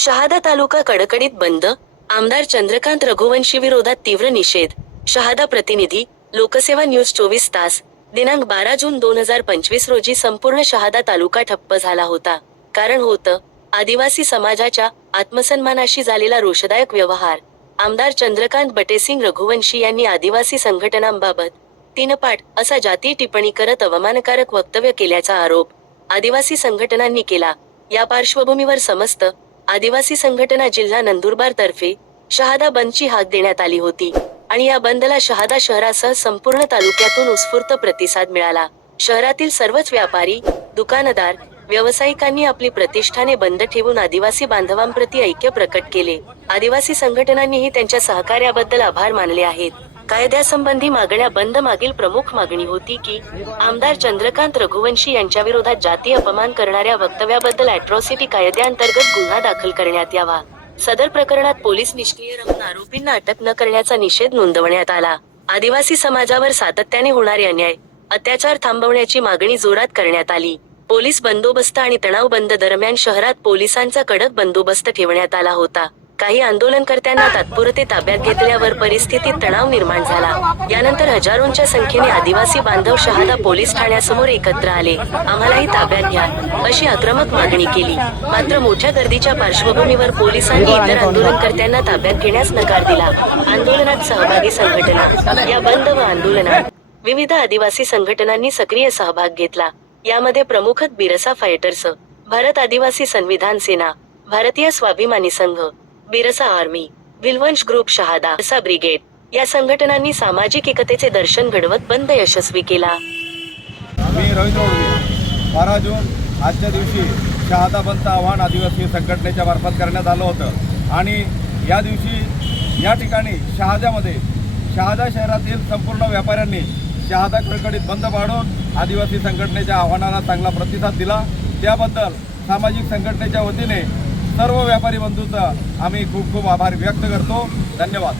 शहादा तालुका कडकडीत बंद आमदार चंद्रकांत रघुवंशी विरोधात तीव्र निषेध शहादा प्रतिनिधी लोकसेवा न्यूज चोवीस तास दिनांक बारा जून दोन हजार पंचवीस रोजी संपूर्ण शहादा तालुका ठप्प झाला होता. कारण होतं आदिवासी समाजाच्या आत्मसन्मानाशी झालेला रोषदायक व्यवहार. आमदार चंद्रकांत बटेसिंग रघुवंशी यांनी आदिवासी संघटनांबाबत तीनपाठ असा जातीय टिप्पणी करत अवमानकारक वक्तव्य केल्याचा आरोप आदिवासी संघटनांनी केला. या पार्श्वभूमीवर समस्त आदिवासी संघटना जिल्हा नंदुरबार तर्फे शहादा बंदची हाक देण्यात आली होती आणि या बंदला शहादा शहरासह संपूर्ण तालुक्यातून उत्स्फूर्त प्रतिसाद मिळाला. शहरातील सर्वच व्यापारी दुकानदार व्यावसायिकांनी आपली प्रतिष्ठाने बंद ठेवून आदिवासी बांधवांप्रती ऐक्य प्रकट केले. आदिवासी संघटनांनीही त्यांच्या सहकार्याबद्दल आभार मानले आहेत. कायद्यासंबंधी मागण्या बंद मागील प्रमुख मागणी होती की आमदार चंद्रकांत रघुवंशी यांच्या विरोधात जाती अपमान करणाऱ्या वक्तव्याबद्दल अॅट्रॉसिटी कायद्याअंतर्गत गुन्हा दाखल करण्यात यावा. सदर प्रकरणात पोलीस निष्क्रिय राहून आरोपींना अटक न करण्याचा निषेध नोंदवण्यात आला. आदिवासी समाजावर सातत्याने होणारे अन्याय अत्याचार थांबवण्याची मागणी जोरात करण्यात आली. पोलीस बंदोबस्त आणि तणावबंद दरम्यान शहरात पोलिसांचा कडक बंदोबस्त ठेवण्यात आला होता. काही आंदोलनकर्त्यांना तात्पुरते ताब्यात घेतल्यावर परिस्थितीत तणाव निर्माण झाला. यानंतर हजारोंच्या संख्येने आदिवासी बांधव शहादा पोलीस ठाण्यासमोर एकत्र आले. आम्हालाही ताब्यात घ्या अशी आक्रमक मागणी केली. मात्र मोठ्या गर्दीच्या पार्श्वभूमीवर पोलिसांनी इतर आंदोलनकर्त्यांना ताब्यात घेण्यास नकार दिला. आंदोलनात सहभागी संघटना या बंद व आंदोलनात. विविध आदिवासी संघटनांनी सक्रिय सहभाग घेतला. यामध्ये प्रमुखत बिरसा फायटर्स भारत आदिवासी संविधान Sena Bharatiya Swabhimani Sangh Birsa army Vilvansh group Shahada Birsa brigade या संघटनांनी सामाजिक एकतेचे दर्शन घडवत बंद यशस्वी केला. मी रवींद्र बारा जून आजच्या दिवशी शहादा बंदचं आव्हान आदिवासी संघटनेच्या मार्फत करण्यात आलं होतं. आणि या दिवशी या ठिकाणी शहाद्यामध्ये शहादा शहरातील संपूर्ण व्यापाऱ्यांनी शहादा कडकडीत बंद पाडून आदिवासी संघटनेच्या आव्हानाला चांगला प्रतिसाद दिला. त्याबद्दल सामाजिक संघटनेच्या वतीने सर्व व्यापारी बंधूंचा आम्ही खूप खूप आभार व्यक्त करतो. धन्यवाद.